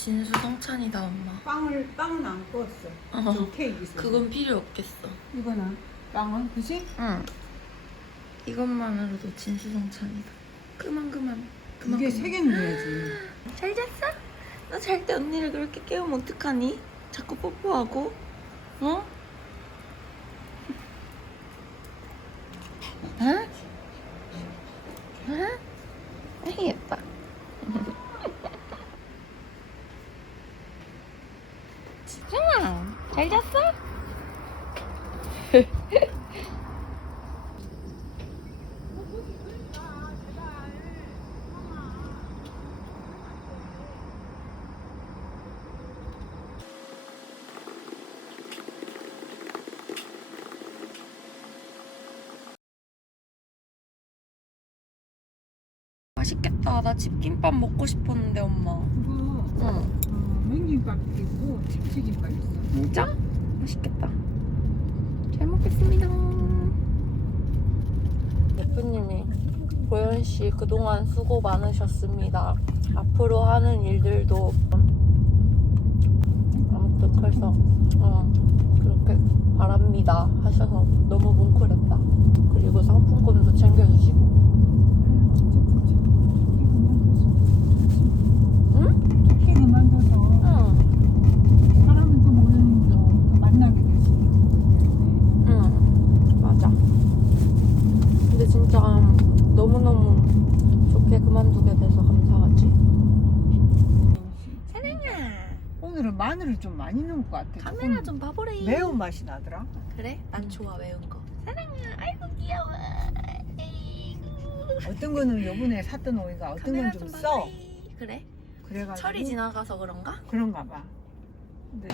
진수성찬이다 엄마. 빵을 빵은 안 구웠어. 어. 저 케이크 있어. 그건 필요 없겠어. 이거는 빵은 그지? 응. 이것만으로도 진수성찬이다. 그만 그만. 그만. 이게 그만. 세 개는 해야지. 잘 잤어? 너잘때 언니를 그렇게 깨우면 어떡하니? 자꾸 뽀뽀하고. 어? 응? 응? 아이 예뻐. 지준아, 잘 잤어? 맛있겠다. 나 집김밥 먹고 싶었는데 엄마. 그거 응. 어, 맹김밥 있고 집치김밥 있어. 진짜? 맛있겠다. 잘 먹겠습니다. 대표님이 보현 씨 그동안 수고 많으셨습니다. 앞으로 하는 일들도 아무튼 그래서 어, 그렇게 바랍니다 하셔서 너무 뭉클했다. 그리고 상품권도 챙겨주시고. 응? 좋게 그만둬서 응, 사람은 또 모르는 거또 만나게 될 수 있기 때문에 응, 맞아. 근데 진짜 너무너무 좋게 그만두게 돼서 감사하지. 사랑아, 오늘은 마늘을 좀 많이 넣은 것 같아. 카메라 좀좀 봐보래. 매운 맛이 나더라. 그래? 난 좋아 매운 거. 사랑아, 아이고 귀여워. 에이구. 어떤 거는 요번에 샀던 오이가 어떤 카메라 건 좀 좀 써. 봐보래. 그래? 그래가지고 철이 지나가서 그런가? 그런가 봐. 근데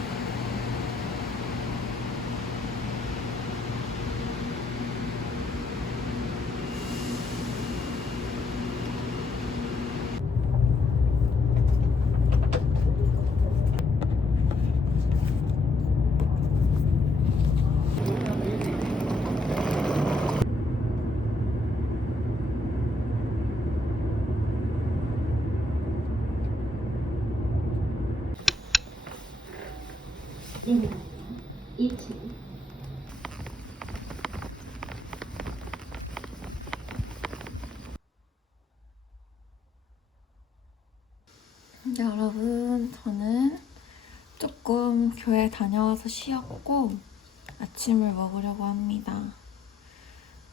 여러분, 저는 조금 교회 다녀와서 쉬었고 아침을 먹으려고 합니다.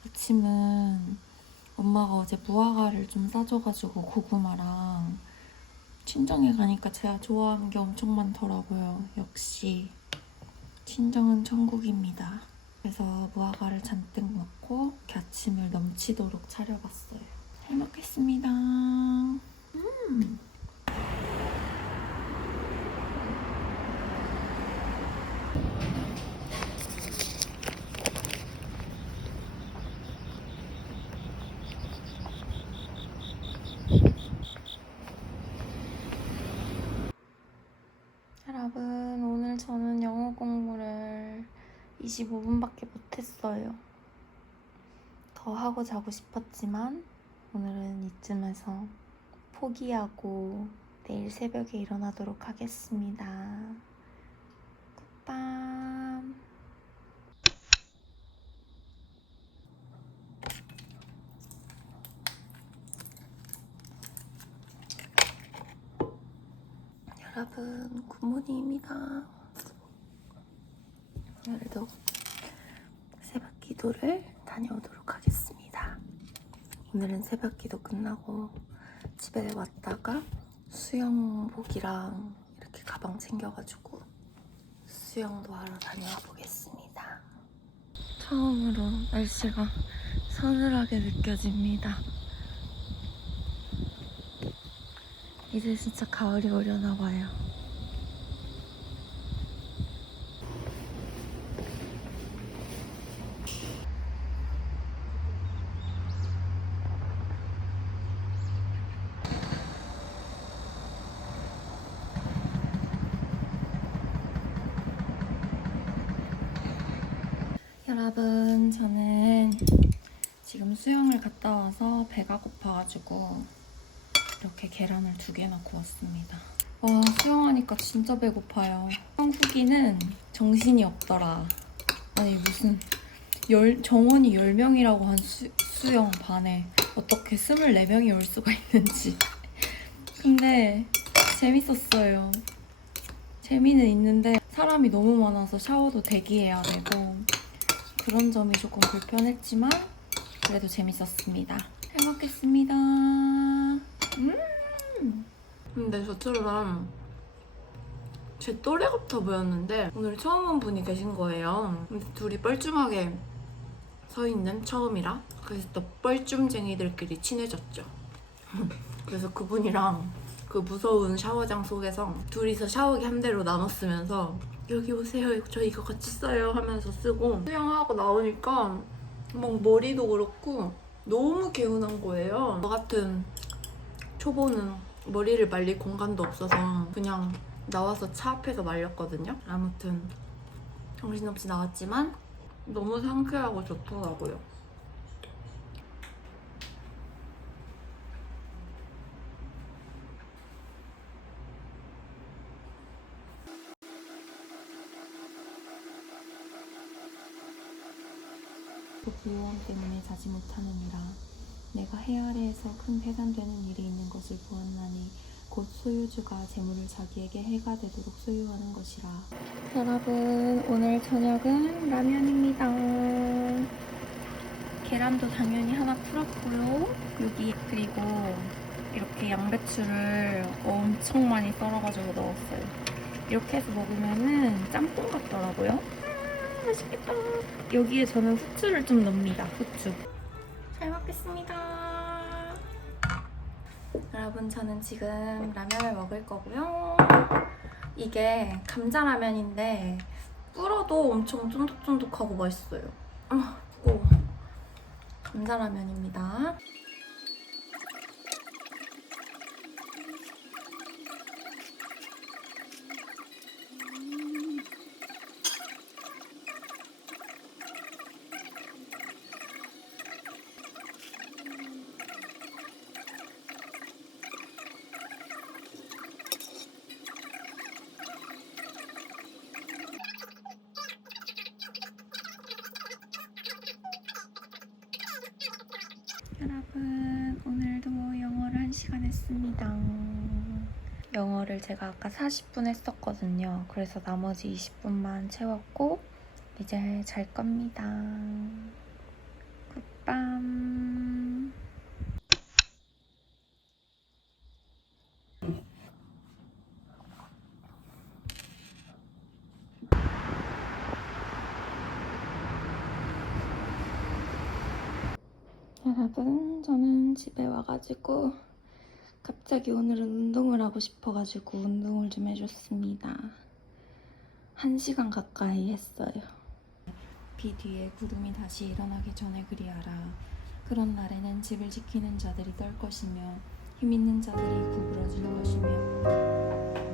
아침은 엄마가 어제 무화과를 좀 싸줘가지고 고구마랑 친정에 가니까 제가 좋아하는 게 엄청 많더라고요. 역시 친정은 천국입니다. 그래서 무화과를 잔뜩 먹고 아침을 넘치도록 차려봤어요. 잘 먹겠습니다. 음. 여러분, 오늘 저는 영어 공부를 25분밖에 못했어요. 더 하고 자고 싶었지만, 오늘은 이쯤에서 포기하고 내일 새벽에 일어나도록 하겠습니다. 굿밤. 여러분 굿모닝입니다. 오늘도 새벽 기도를 다녀오도록 하겠습니다. 오늘은 새벽 기도 끝나고 집에 왔다가 수영복이랑 이렇게 가방 챙겨가지고 수영도 하러 다녀와 보겠습니다. 처음으로 날씨가 서늘하게 느껴집니다. 이제 진짜 가을이 오려나 봐요. 여러분, 저는 지금 수영을 갔다 와서 배가 고파가지고 이렇게 계란을 두 개나 구웠습니다. 와 수영하니까 진짜 배고파요. 수영 후기는 정신이 없더라. 아니 무슨 열, 정원이 10명이라고 한 수, 수영 반에 어떻게 24명이 올 수가 있는지. 근데 재밌었어요. 재미는 있는데 사람이 너무 많아서 샤워도 대기해야 되고 그런 점이 조금 불편했지만 그래도 재밌었습니다. 잘 먹겠습니다. 음. 근데 저처럼 제 또래 같아 보였는데 오늘 처음 온 분이 계신 거예요. 근데 둘이 뻘쭘하게 서 있는 처음이라 그래서 또 뻘쭘쟁이들끼리 친해졌죠. 그래서 그분이랑 그 무서운 샤워장 속에서 둘이서 샤워기 한 대로 나눴으면서 여기 오세요 저 이거 같이 써요 하면서 쓰고 수영하고 나오니까 막 머리도 그렇고 너무 개운한 거예요. 저 같은 초보는 머리를 말릴 공간도 없어서 그냥 나와서 차 앞에서 말렸거든요. 아무튼 정신없이 나왔지만 너무 상쾌하고 좋더라고요 부유함 때문에 자지 못하느니라. 내가 해 아래에서 큰 폐산되는 일이 있는 것을 보았나니 곧 소유주가 재물을 자기에게 해가 되도록 소유하는 것이라. 여러분 오늘 저녁은 라면입니다. 계란도 당연히 하나 풀었고요. 여기 그리고 이렇게 양배추를 엄청 많이 썰어가지고 넣었어요. 이렇게 해서 먹으면은 짬뽕 같더라고요. 음, 맛있겠다 여기에 저는 후추를 좀 넣습니다. 후추. 잘 먹겠습니다. 여러분 저는 지금 라면을 먹을 거고요. 이게 감자라면인데 불어도 엄청 쫀득쫀득하고 맛있어요. 아, 오. 감자라면입니다. 여러분 오늘도 영어를 한 시간 했습니다. 영어를 제가 아까 40분 했었거든요. 그래서 나머지 20분만 채웠고 이제 잘 겁니다. 굿밤. 여러분, 저는 집에 와가지고 갑자기 오늘은 운동을 하고 싶어가지고 운동을 좀 해줬습니다. 한 시간 가까이 했어요. 비 뒤에 구름이 다시 일어나기 전에 그리하라. 그런 날에는 집을 지키는 자들이 떨 것이며 힘 있는 자들이 구부러질 것이며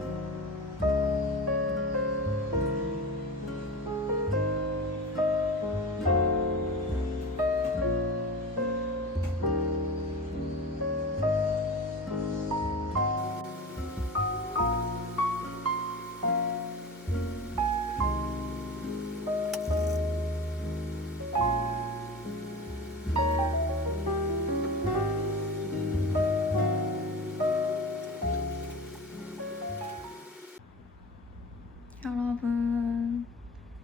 여러분,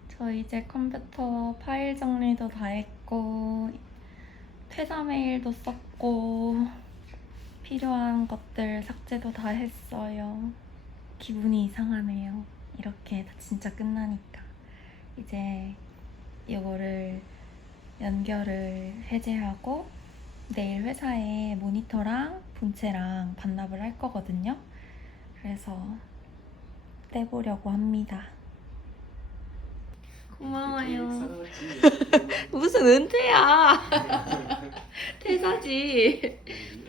저 이제 컴퓨터 파일 정리도 다 했고, 퇴사 메일도 썼고, 필요한 것들 삭제도 다 했어요. 기분이 이상하네요. 이렇게 다 진짜 끝나니까. 이제 이거를 연결을 해제하고, 내일 회사에 모니터랑 본체랑 반납을 할 거거든요. 그래서 떼보려고 합니다. 고마워요. 무슨 은퇴야? 퇴사지.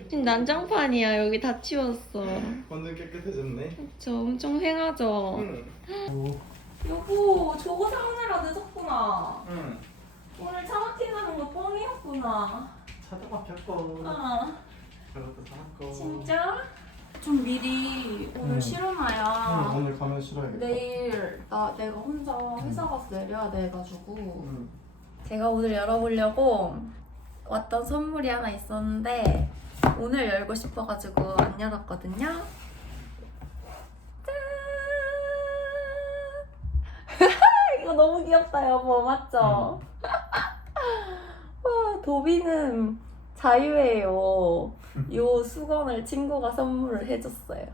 지금 난장판이야. 여기 다 치웠어. 완전 깨끗해졌네. 저 엄청 횡하죠? 응. 여보, 저거 사느라 늦었구나. 응. 오늘 차 마팅하는 거 뻥이었구나. 차도 막혔고. 아, 저것도 사놨고. 진짜? 좀 미리 오늘 음. 실어놔야 응, 오늘 가면 싫어야겠다. 내일 나 내가 혼자 회사 가서 내려야 돼가지고 응. 제가 오늘 열어보려고 왔던 선물이 하나 있었는데 오늘 열고 싶어가지고 안 열었거든요. 짠! 이거 너무 귀엽다 여보 맞죠? 와 도비는 자유예요. 요 수건을 친구가 선물을 해줬어요.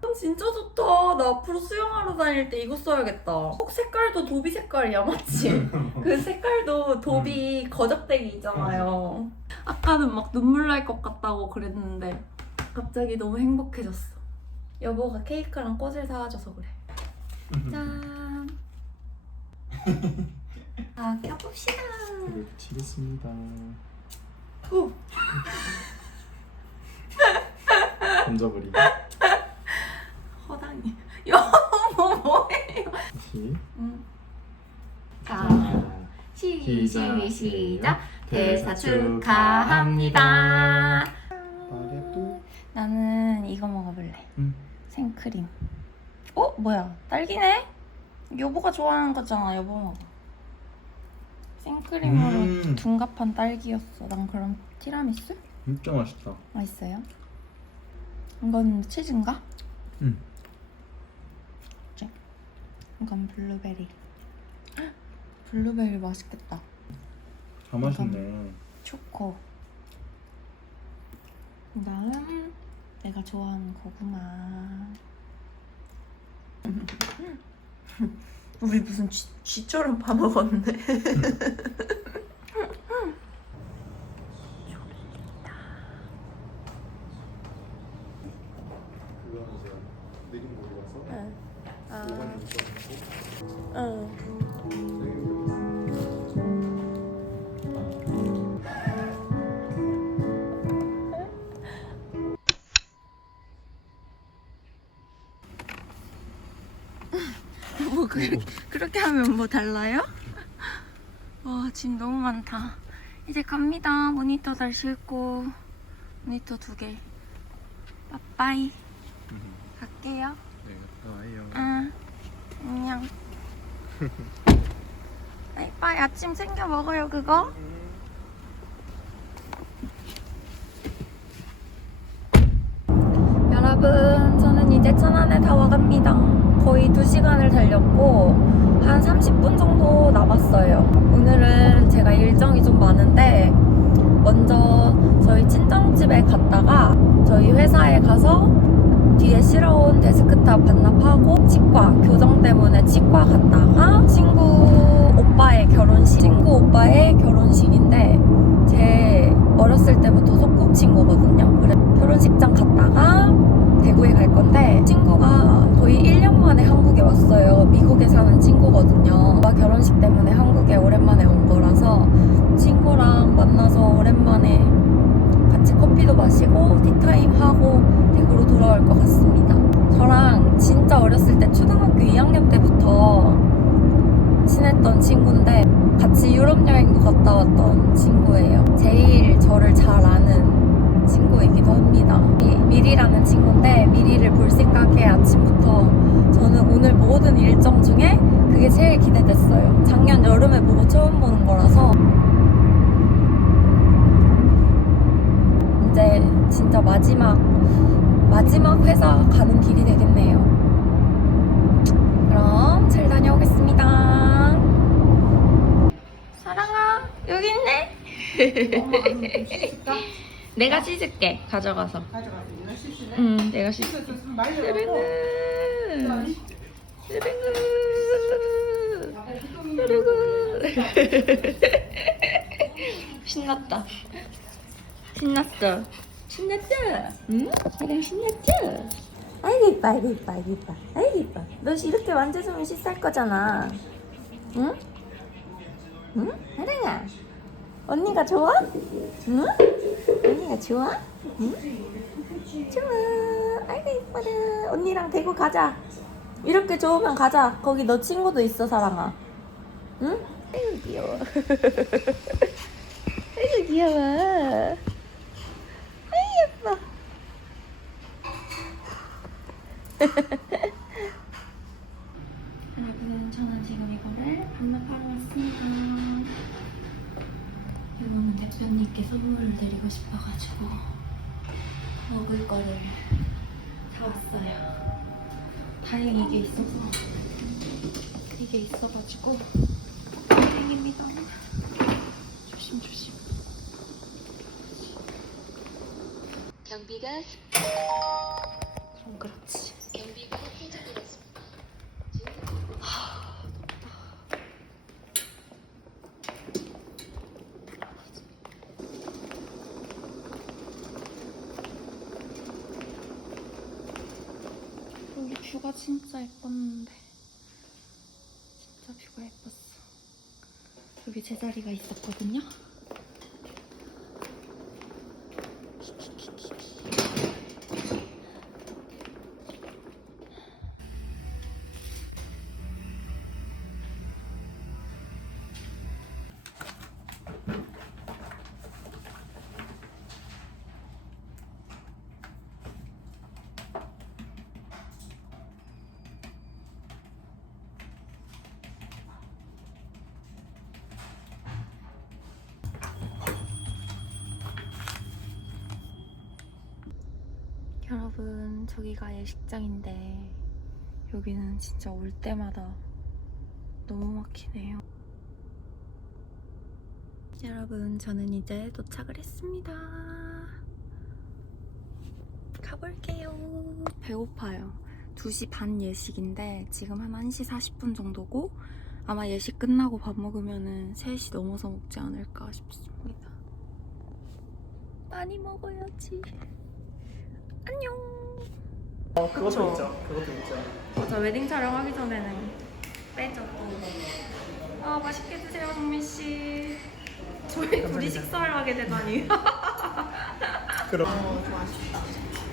아, 진짜 좋다. 나 앞으로 수영하러 다닐 때 이거 써야겠다. 꼭 색깔도 도비 색깔이야, 맞지? 그 색깔도 도비 거적대기 있잖아요. 아까는 막 눈물 날 것 같다고 그랬는데 갑자기 너무 행복해졌어. 여보가 케이크랑 꽃을 사와줘서 그래. 짠. 아, 켜봅시다. 불을 붙이겠습니다. 후. 던져버리기. 허당이. 여보 뭐해요? 다시. 응. 자, 자, 시, 시작. 시, 시작. 대사 축하합니다. 나는 이거 먹어볼래. 응. 생크림. 어? 뭐야? 딸기네? 여보가 좋아하는 거잖아. 여보 먹어. 생크림으로 음. 둔갑한 딸기였어. 난 그럼 티라미수? 진짜 맛있다. 맛있어요? 이건 치즈인가? 응. 네. 이건 블루베리. 헉, 블루베리 맛있겠다. 다 맛있네. 초코. 그다음 내가 좋아하는 고구마. 우리 무슨 쥐, 쥐처럼 밥 먹었는 뭐 그렇게, 그렇게 하면 뭐 달라요? 와 짐 너무 많다. 이제 갑니다. 모니터 잘 싣고. 모니터 두개. 빠빠이. 갈게요. 네, 좋아요. 응 안녕. 빠이 아침 챙겨 먹어요 그거? 여러분 저는 이제 천안에 다 와갑니다 거의 2시간을 달렸고 한 30분 정도 남았어요. 오늘은 제가 일정이 좀 많은데 먼저 저희 친정집에 갔다가 저희 회사에 가서 뒤에 실어온 데스크탑 반납하고 치과 교정 때문에 치과 갔다가 친구 오빠의 결혼식 친구 오빠의 결혼식인데 제 어렸을 때부터 소꿉친구거든요. 그래 결혼식장 갔다가 대구에 갈 건데 친구가 거의 1년 만에 한국에 왔어요 미국에 사는 친구거든요 결혼식 때문에 한국에 오랜만에 온 거라서 친구랑 만나서 오랜만에 같이 커피도 마시고 티타임 하고 대구로 돌아올 것 같습니다. 저랑 진짜 어렸을 때 초등학교 2학년 때부터 친했던 친구인데 같이 유럽 여행도 갔다 왔던 친구예요. 제일 저를 잘 아는 친구이기도 합니다. 이 미리라는 친구인데 미리를 볼 생각에 아침부터 저는 오늘 모든 일정 중에 그게 제일 기대됐어요. 작년 여름에 보고 처음 보는 거라서 이제 진짜 마지막 마지막 회사 가는 길이 되겠네요. 그럼 잘 다녀오겠습니다. 사랑아 여기 있네. 내가 씻을게 가져가서. 가져가서 이거 씻으래? 응 내가 씻을게. 그래서 좀 스르르 신났다 신났어 신났죠? 응? 사랑 신났죠? 아이고 이뻐 아이고 이뻐 아이고 이뻐 아이고 이뻐 너 이렇게 만져주면 씻을 거잖아 응? 응? 사랑아 언니가 좋아? 응? 언니가 좋아? 응? 좋아. 아이고 이뻐라. 언니랑 대구 가자. 이렇게 좋으면 가자. 거기 너 친구도 있어 사랑아. 응? 아이고 귀여워. 아이고 귀여워. 아이 예뻐. 여러분 저는 지금 이거를 반납하러 왔습니다. 대표님께 선물을 드리고 싶어가지고 먹을 거를 사왔어요. 다행히 이게 있어서 이게 있어가지고 다행입니다. 조심 조심. 경비가 그럼 그렇지. 경비가 해제되었습니다. 여기 뷰가 진짜 예뻤는데 진짜 뷰가 예뻤어 여기 제 자리가 있었거든요 여러분 저기가 예식장인데 여기는 진짜 올 때마다 너무 막히네요. 여러분 저는 이제 도착을 했습니다. 가볼게요. 배고파요. 2시 반 예식인데 지금 한 1시 40분 정도고 아마 예식 끝나고 밥 먹으면은 3시 넘어서 먹지 않을까 싶습니다. 많이 먹어야지 안녕. 어, 그것도 있죠. 그것도 있죠. 맞아 웨딩 촬영하기 전에는 빼죠 또. 아 맛있게 드세요 정민 씨. 저희 둘이 식사를 하게 되다니. 그럼 어, 좀 아쉽다.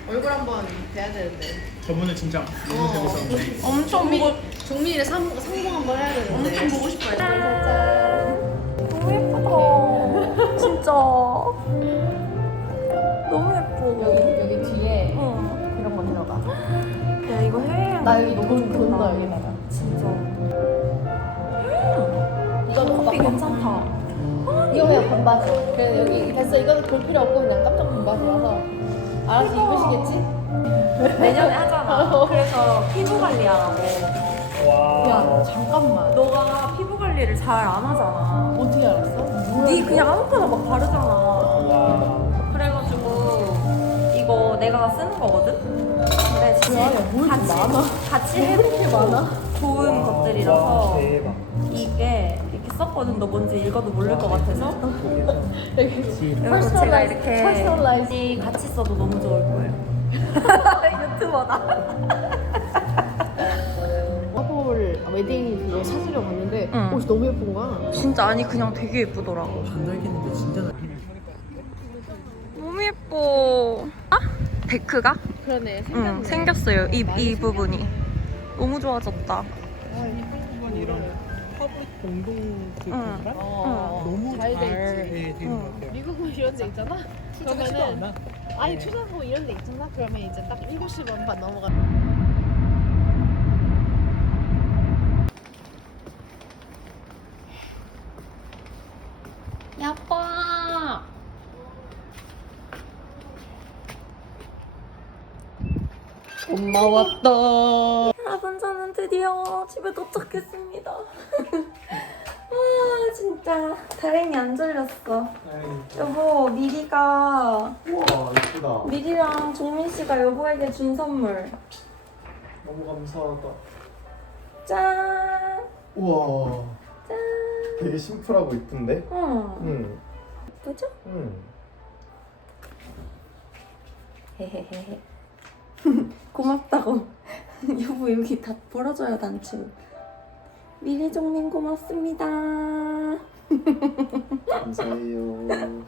얼굴 한번 뵈야 되는데. 저번에 진짜 너무 재밌었는데. 엄청 보고 종민이를 상, 상봉 한번 해야 되는데. 엄청 보고 싶어요. 너무 예쁘다. 진짜. 나 여기 너무 돈 넣어, 좋겠다. 여기다가. 진짜. 이거 커피 괜찮다. 이거 그냥 반바지. 그래 여기 됐어. 이거는 볼 필요 없고 그냥 깜짝 반바지라서 알아서 입으시겠지? 내년에 하잖아. 그래서 피부 관리하라고. 와. 야 잠깐만. 너가 피부 관리를 잘 안 하잖아. 어떻게 알았어? 네? 그냥 아무거나 막 바르잖아. 와. 그래가지고 이거 내가 쓰는 거거든. 근데 진짜 같이? 같이 해보고 많아? 좋은 와, 것들이라서. 이게 이렇게 썼거든. 너 뭔지 읽어도 모를 것 같아서. 그리고 제가 이렇게 퍼스널라이즈. 이 같이 써도 너무 좋을 거예요. 유튜버다. 화볼 웨딩 그거 사진을 봤는데 응. 옷이 너무 예쁜 거야. 진짜 아니 그냥 되게 예쁘더라고. 반달겠는데 진짜 나. 너무 예뻐. 아? 데크가? 그러네. 응, 생겼어요. 이, 이 부분이. 너무 좋아졌다. 화보 공동 그 응. 공간? 어, 너무 잘잘돼 있지. 예, 되는 응. 것 같아요. 미국은 이런 데 있잖아. 않나? 아니 투자고 이런 데 있잖아. 그러면 이제 딱 7시 반반 넘어가. 엄마 왔다. 여러분 저는 드디어 집에 도착했습니다. 아 진짜 다행히 안 졸렸어. 여보 미리가 우와 예쁘다. 미리랑 종민 씨가 여보에게 준 선물. 너무 감사하다. 짠. 우와 짠. 되게 심플하고 이쁜데? 응. 응. 예쁘죠? 응. 헤헤헤헤. 고맙다고. 여보 여기 다 벌어줘요 단추. 미리 종민 고맙습니다. 감사해요.